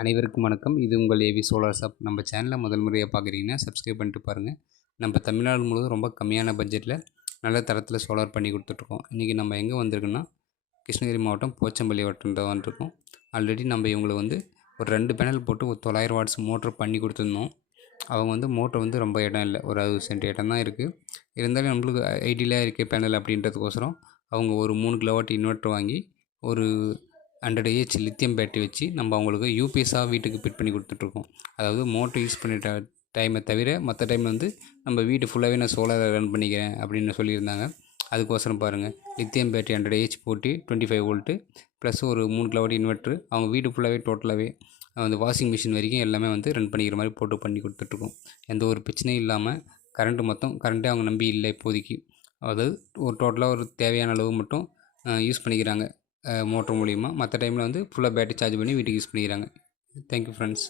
அனைவருக்கும் வணக்கம். இது உங்கள் ஏவி சோலார் ஷாப். நம்ம சேனலை முதல் முறையாக பார்க்குறீங்கன்னா சப்ஸ்கிரைப் பண்ணிட்டு பாருங்கள். நம்ம தமிழ்நாடு முழுவதும் ரொம்ப கம்மியான பட்ஜெட்டில் நல்ல தரத்தில் சோலார் பண்ணி கொடுத்துட்ருக்கோம். இன்றைக்கி நம்ம எங்கே வந்திருக்குன்னா கிருஷ்ணகிரி மாவட்டம் போச்சம்பள்ளி வட்டம் தான் வந்துருக்கோம். ஆல்ரெடி நம்ம இவங்களுக்கு ஒரு 2 பேனல் போட்டு ஒரு 900 வாட்ஸ் மோட்ரு பண்ணி கொடுத்துருந்தோம். அவங்க மோட்ரு ரொம்ப இடம் இல்லை, ஒரு 60 சென்ட் இடம் தான் இருக்குது. இருந்தாலும் நம்மளுக்கு ஐடியில் இருக்க பேனல் அப்படின்றதுக்கோசரம் அவங்க ஒரு 3 கிலோவாட் இன்வெர்ட்ரு வாங்கி ஒரு 100 ஏஹெச் லித்தியம் பேட்டரி வச்சு நம்ம அவங்களுக்கு யூபிஎஸ்ஸாக வீட்டுக்கு ஃபிட் பண்ணி கொடுத்துட்ருக்கோம். அதாவது மோட்ரு யூஸ் பண்ணிட்ட டைமை தவிர மற்ற டைமில் நம்ம வீட்டு ஃபுல்லாகவே நான் சோலாரை ரன் பண்ணிக்கிறேன் அப்படின்னு சொல்லியிருந்தாங்க. அதுக்கோசரம் பாருங்கள், லித்தியம் பேட்டரி 100 ஏஹெச் போட்டு 25 வோல்ட்டு ப்ளஸ் ஒரு 3 கிலோவாட் இன்வெர்ட்ரு அவங்க வீடு ஃபுல்லாகவே டோட்டலாகவே வாஷிங் மிஷின் வரைக்கும் எல்லாமே ரன் பண்ணிக்கிற மாதிரி போட்டு பண்ணி கொடுத்துட்ருக்கோம். எந்த ஒரு பிரச்சனையும் இல்லாமல் கரண்ட்டே அவங்க நம்பி இல்லை இப்போதைக்கு. அதாவது ஒரு டோட்டலாக ஒரு தேவையான அளவு மட்டும் யூஸ் பண்ணிக்கிறாங்க மோட்ரு மூலிமா. மற்ற டைமில் ஃபுல்லாக பேட்டரி சார்ஜ் பண்ணி வீட்டுக்கு யூஸ் பண்ணிக்கிறாங்க. Thank you friends.